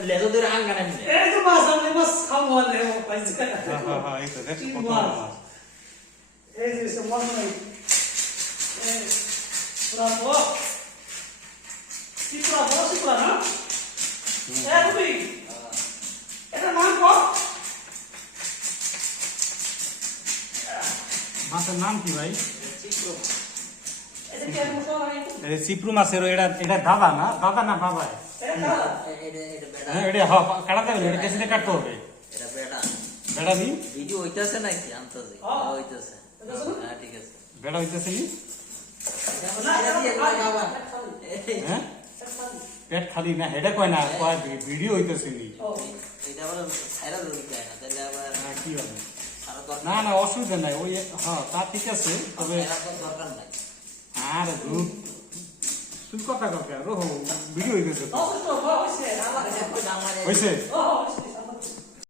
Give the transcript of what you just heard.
লেজো ধরে আঙ্গানে নিয়ে এই তো মাছ আমি মাছ খাবো না পাইছে হ্যাঁ এই তো দেখ কত বড় মাছ এই যে সব মাছ নাই এই ব্রাভো সিপ্রা না এই তুমি এটা নাম কো মাছের নাম কি ভাই চিত্র এটা কি মশলা নাই এই চিপরু মাছের এটা দাদা না বাবা এটা খালা এটা বেড়া হ্যাঁ এটা কাটাতে হবে এটা কেসে কাটতে হবে এটা বেড়া বেড়া দি ভিডিও হইতাছে নাকি আনতাছে হ্যাঁ। হইতাছে হ্যাঁ ঠিক আছে বেড়া হইতেছে নি না হ্যাঁ পেট খালি না হেডে কয় না কয় ভিডিও হইতেছে নি ও এটা আবার ছাইরা দিতে হয় না তাহলে আবার কি হবে সারা দরকার না অসুবিধা নাই ওই হ্যাঁ তা ঠিক আছে তবে দরকার নাই আর দুধ তুই কথা রোহ ভিডিও হইতেছে তো অসুস্থ হইছে আমার হইছে ও